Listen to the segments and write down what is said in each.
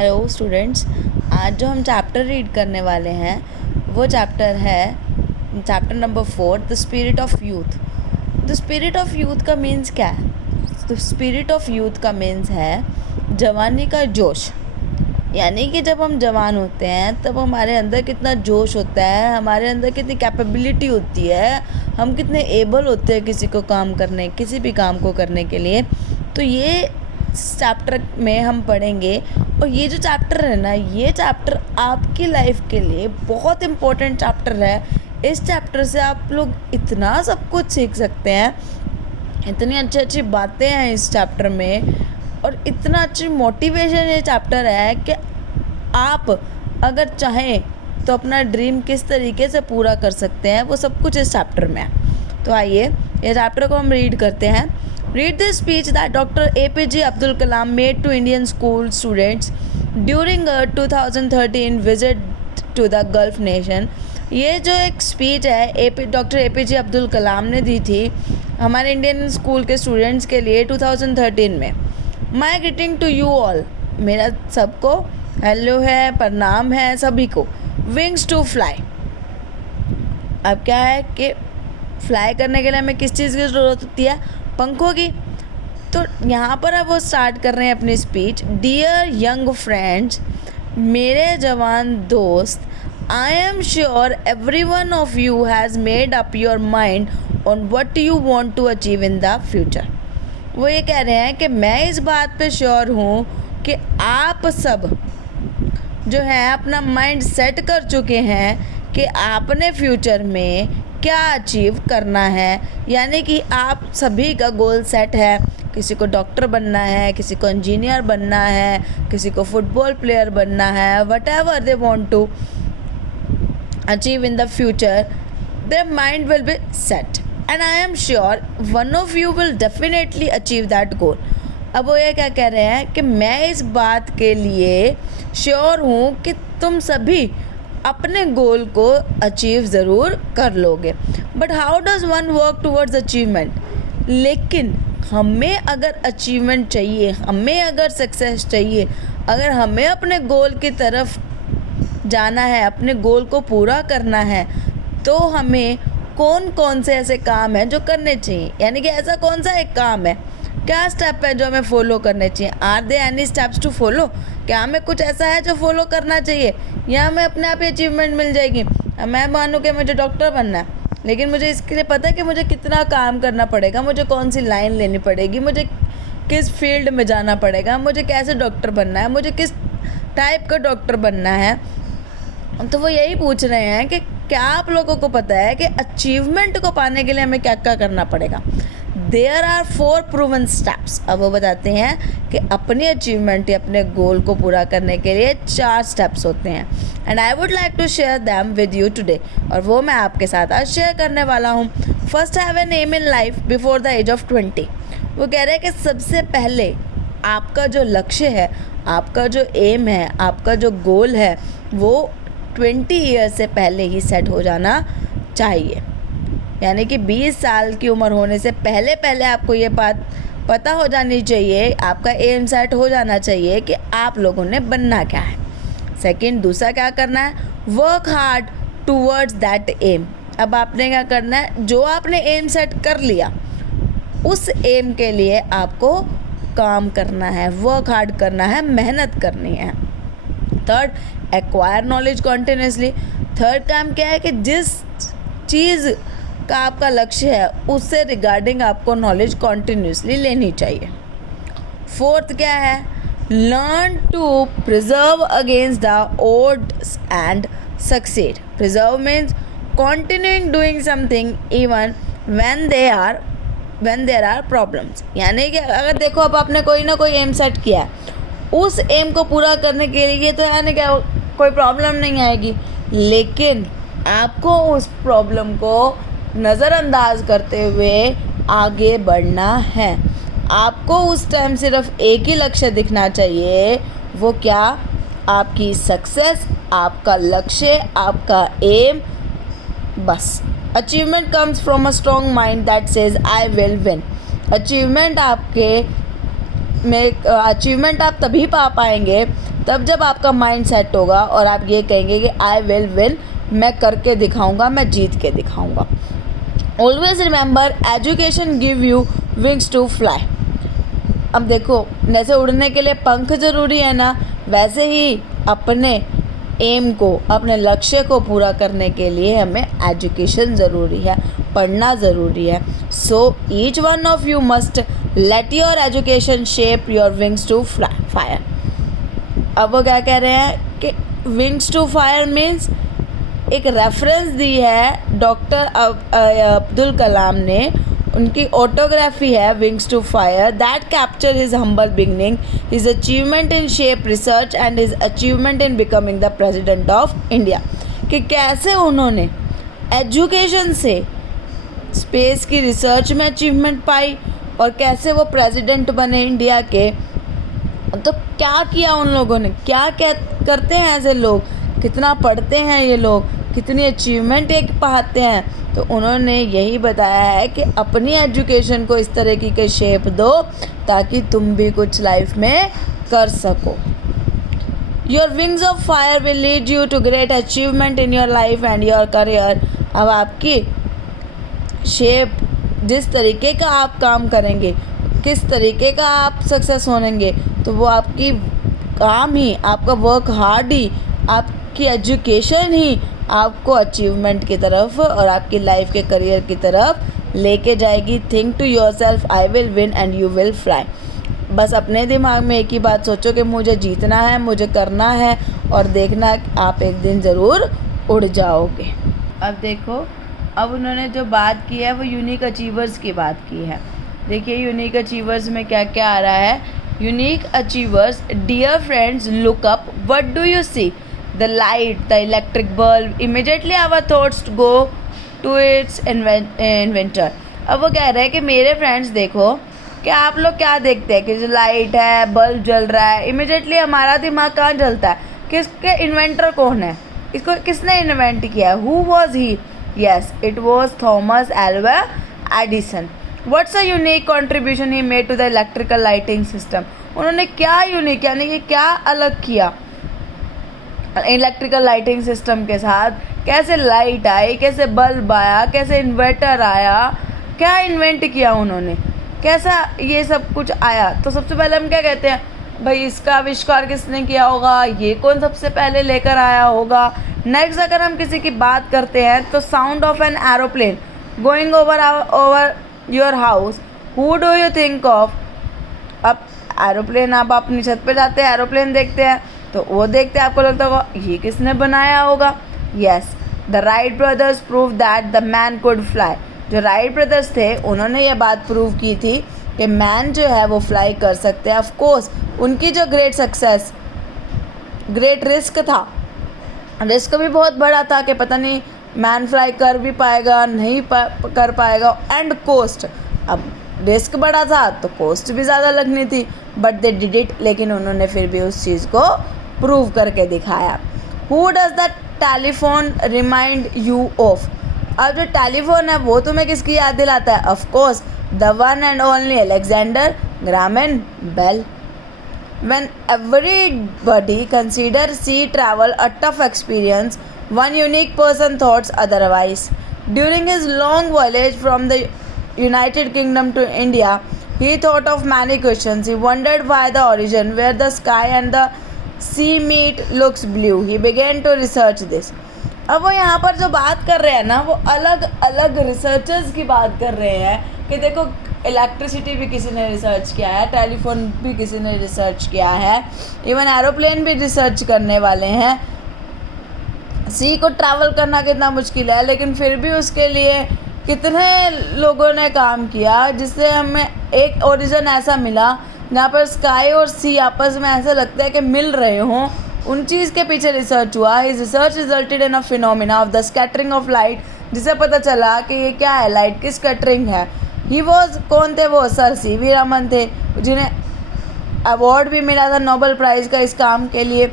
Hello students. आज जो हम चैप्टर रीड करने वाले हैं वो चैप्टर है chapter number 4, the spirit of youth. The spirit of youth का मीन्स क्या है? द स्पिरिट ऑफ यूथ का मीन्स है जवानी का जोश। यानी कि जब हम जवान होते हैं तब हमारे अंदर कितना जोश होता है, हमारे अंदर कितनी कैपेबिलिटी होती है, हम कितने एबल होते हैं किसी भी काम को करने के लिए। तो ये चैप्टर में हम पढ़ेंगे। और ये जो चैप्टर है ना, ये चैप्टर आपकी लाइफ के लिए बहुत इम्पोर्टेंट चैप्टर है। इस चैप्टर से आप लोग इतना सब कुछ सीख सकते हैं, इतनी अच्छी अच्छी बातें हैं इस चैप्टर में, और इतना अच्छी मोटिवेशन ये चैप्टर है कि आप अगर चाहें तो अपना ड्रीम किस तरीके से पूरा कर सकते हैं, वो सब कुछ इस चैप्टर में है। तो आइए ये चैप्टर को हम रीड करते हैं। Read the speech that Dr. APJ Abdul Kalam made to Indian school students during a 2013 visit to the Gulf nation। ये जो एक स्पीच है डॉक्टर APJ अब्दुल कलाम ने दी थी हमारे इंडियन स्कूल के स्टूडेंट्स के लिए 2013 में। माई ग्रीटिंग टू यू ऑल, मेरा सबको हेलो है, प्रणाम है सभी को। विंग्स टू फ्लाई, अब क्या है कि फ्लाई करने के लिए हमें किस चीज़ की ज़रूरत होती है? पंखों की। तो यहाँ पर अब वो स्टार्ट कर रहे हैं अपनी स्पीच। डियर यंग फ्रेंड्स, मेरे जवान दोस्त, I am sure every one of you has made up your mind on what you want to achieve in the future. वो ये कह रहे हैं कि मैं इस बात पे श्योर हूँ कि आप सब जो है अपना माइंड सेट कर चुके हैं कि आपने फ्यूचर में क्या अचीव करना है। यानी कि आप सभी का गोल सेट है। किसी को डॉक्टर बनना है, किसी को इंजीनियर बनना है, किसी को फुटबॉल प्लेयर बनना है। Whatever they want to achieve in the future, their mind will be set and I am sure one of you will definitely achieve that goal. अब वो ये क्या कह रहे हैं कि मैं इस बात के लिए श्योर हूँ कि तुम सभी अपने गोल को अचीव ज़रूर कर लोगे। But how does one work towards achievement? लेकिन हमें अगर अचीवमेंट चाहिए, हमें अगर सक्सेस चाहिए, अगर हमें अपने गोल की तरफ जाना है, अपने गोल को पूरा करना है, तो हमें कौन कौन से ऐसे काम हैं जो करने चाहिए। यानी कि ऐसा कौन सा एक काम है, क्या स्टेप है जो हमें फॉलो करने चाहिए? Are they any steps to follow? क्या हमें कुछ ऐसा है जो फॉलो करना चाहिए, या हमें अपने आप ही अचीवमेंट मिल जाएगी? मैं मानूँ कि मुझे डॉक्टर बनना है, लेकिन मुझे इसके लिए पता है कि मुझे कितना काम करना पड़ेगा, मुझे कौन सी लाइन लेनी पड़ेगी, मुझे किस फील्ड में जाना पड़ेगा, मुझे कैसे डॉक्टर बनना है, मुझे किस टाइप का डॉक्टर बनना है। तो वो यही पूछ रहे हैं कि क्या आप लोगों को पता है कि अचीवमेंट को पाने के लिए हमें क्या क्या करना पड़ेगा? There are 4 proven steps. अब वो बताते हैं कि अपनी अचीवमेंट या अपने गोल को पूरा करने के लिए 4 स्टेप्स होते हैं, and I would like to share them with you today. और वो मैं आपके साथ आज शेयर करने वाला हूँ। First, have an aim in life before the age of 20। वो कह रहे हैं कि सबसे पहले आपका जो लक्ष्य है, आपका जो एम है, आपका जो गोल है, वो 20 ईयर्स से पहले ही सेट हो जाना चाहिए। यानी कि 20 साल की उम्र होने से पहले पहले आपको ये बात पता हो जानी चाहिए, आपका एम सेट हो जाना चाहिए कि आप लोगों ने बनना क्या है। सेकंड, दूसरा क्या करना है? Work hard towards that aim. अब आपने क्या करना है? जो आपने एम सेट कर लिया, उस एम के लिए आपको काम करना है, वर्क हार्ड करना है, मेहनत करनी है। Third, acquire knowledge continuously. Third काम क्या है कि जिस चीज़ का आपका लक्ष्य है उससे रिगार्डिंग आपको नॉलेज कॉन्टिन्यूसली लेनी चाहिए। फोर्थ क्या है? Learn to preserve against the odds and succeed. Preserve means continuing doing something even when there are problems. यानी कि अगर देखो अब आपने कोई ना कोई एम सेट किया है, उस एम को पूरा करने के लिए तो यानी क्या कोई प्रॉब्लम नहीं आएगी, लेकिन आपको उस प्रॉब्लम को नज़रअंदाज करते हुए आगे बढ़ना है। आपको उस टाइम सिर्फ एक ही लक्ष्य दिखना चाहिए। वो क्या? आपकी सक्सेस, आपका लक्ष्य, आपका एम। बस achievement comes from a strong mind that says I will win. Achievement आप तभी पा पाएंगे तब जब आपका माइंड सेट होगा और आप ये कहेंगे कि आई विल विन, मैं करके दिखाऊंगा, मैं जीत के दिखाऊंगा। Always remember education give you wings to fly. अब देखो, जैसे उड़ने के लिए पंख ज़रूरी है ना, वैसे ही अपने एम को, अपने लक्ष्य को पूरा करने के लिए हमें एजुकेशन ज़रूरी है, पढ़ना ज़रूरी है। So each one of you must let your education shape your wings to fire. अब वो क्या कह रहे हैं कि विंग्स टू फायर मीन्स एक रेफरेंस दी है डॉक्टर अब्दुल कलाम ने, उनकी ऑटोग्राफी है wings to fire, that capture his humble beginning, his achievement in shape research and his achievement in becoming the president of India. कि कैसे उन्होंने एजुकेशन से स्पेस की रिसर्च में अचीवमेंट पाई और कैसे वो प्रेसिडेंट बने इंडिया के। तो क्या किया उन लोगों ने, क्या करते हैं ऐसे लोग, कितना पढ़ते हैं ये लोग, कितनी अचीवमेंट एक पाते हैं। तो उन्होंने यही बताया है कि अपनी एजुकेशन को इस तरह की शेप दो ताकि तुम भी कुछ लाइफ में कर सको। Your wings of fire will lead you to great achievement in your life and your career. अब आपकी शेप, जिस तरीके का आप काम करेंगे, किस तरीके का आप सक्सेस होंगे, तो वो आपकी काम ही, आपका वर्क हार्ड ही, आपकी एजुकेशन ही आपको अचीवमेंट की तरफ और आपकी लाइफ के करियर की तरफ लेके जाएगी। Think to yourself, I will win and you will fly. बस अपने दिमाग में एक ही बात सोचो कि मुझे जीतना है, मुझे करना है, और देखना आप एक दिन ज़रूर उड़ जाओगे। अब देखो, अब उन्होंने जो बात की है वो यूनिक अचीवर्स की बात की है। देखिए यूनिक अचीवर्स में क्या क्या आ रहा है। Unique achievers, dear friends, look up, what do you see? The light, the electric bulb, immediately our thoughts go to its inventor. अब वो कह रहे हैं कि मेरे फ्रेंड्स देखो कि आप लोग क्या देखते हैं कि जो लाइट है, बल्ब जल रहा है, इमीडिएटली हमारा दिमाग कहाँ जलता है, किसके इन्वेंटर कौन है, इसको किसने इन्वेंट किया है, who was he? Yes, it was Thomas Alva Edison. What's a unique contribution he made to the electrical lighting system. उन्होंने क्या यूनिक, यानी कि क्या अलग किया इलेक्ट्रिकल लाइटिंग सिस्टम के साथ, कैसे लाइट आई, कैसे बल्ब आया, कैसे इन्वर्टर आया, क्या इन्वेंट किया उन्होंने, कैसा ये सब कुछ आया। तो सबसे पहले हम क्या कहते हैं, भाई इसका आविष्कार किसने किया होगा, ये कौन सबसे पहले लेकर आया होगा। नेक्स्ट अगर हम किसी की बात करते हैं तो sound of an aeroplane going over your house, who do you think of. अब एरोप्लेन, आप अपनी छत पे जाते हैं, एरोप्लेन देखते हैं, तो वो देखते हैं, आपको लगता होगा ये किसने बनाया होगा। Yes, the Wright brothers prove that the man could fly. जो राइट ब्रदर्स थे उन्होंने ये बात प्रूव की थी कि मैन जो है वो फ्लाई कर सकते हैं। ऑफ कोर्स उनकी जो ग्रेट सक्सेस, ग्रेट रिस्क था, रिस्क भी बहुत बड़ा था कि पता नहीं मैन फ्लाई कर भी पाएगा नहीं कर पाएगा, एंड कॉस्ट, अब रिस्क बड़ा था तो कॉस्ट भी ज़्यादा लगनी थी, बट दे डिड इट। लेकिन उन्होंने फिर भी उस चीज़ को प्रूव करके दिखाया। Who does the telephone remind you of. अब जो टेलीफोन है वो तुम्हें किसकी याद दिलाता है? Of course the one and only Alexander Graham Bell. When everybody consider sea travel a tough experience, one unique person thought otherwise. During his long voyage from the United Kingdom to India, he thought of many questions. He wondered why the origin, where the sky and the sea meet, looks blue. He began to research this. अब वो यहाँ पर जो बात कर रहे हैं ना, वो अलग अलग रिसर्चर्स की बात कर रहे हैं कि देखो इलेक्ट्रिसिटी भी किसी ने रिसर्च किया है, टेलीफोन भी किसी ने रिसर्च किया है, इवन एरोप्लेन भी रिसर्च करने वाले हैं। सी को ट्रैवल करना कितना मुश्किल है, लेकिन फिर भी उसके लिए कितने लोगों ने काम किया, जिससे हमें एक ओरिजिन ऐसा मिला जहाँ पर स्काई और सी आपस में ऐसा लगता है कि मिल रहे हों। उन चीज़ के पीछे रिसर्च हुआ। His research resulted in a phenomena of the scattering of light, जिससे पता चला कि ये क्या है, लाइट की स्कैटरिंग है। ही वॉज, कौन थे वो? सर सीवी रमन थे, जिन्हें अवार्ड भी मिला था नोबेल प्राइज़ का इस काम के लिए।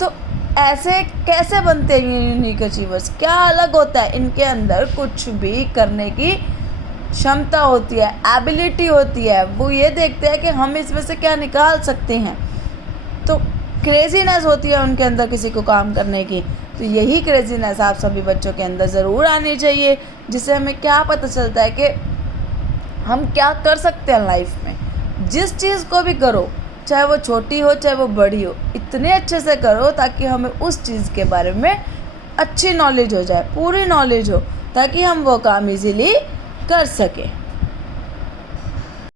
तो ऐसे कैसे बनते हैं ये यूनिक अचीवर्स? क्या अलग होता है इनके अंदर? कुछ भी करने की क्षमता होती है, एबिलिटी होती है। वो ये देखते हैं कि हम इसमें से क्या निकाल सकते हैं। तो क्रेज़ीनेस होती है उनके अंदर किसी को काम करने की, तो यही क्रेज़ीनेस आप सभी बच्चों के अंदर ज़रूर आनी चाहिए, जिससे हमें क्या पता चलता है कि हम क्या कर सकते हैं लाइफ में। जिस चीज़ को भी करो, चाहे वो छोटी हो चाहे वो बड़ी हो, इतने अच्छे से करो ताकि हमें उस चीज़ के बारे में अच्छी नॉलेज हो जाए, पूरी नॉलेज हो, ताकि हम वो काम इजीली कर सकें।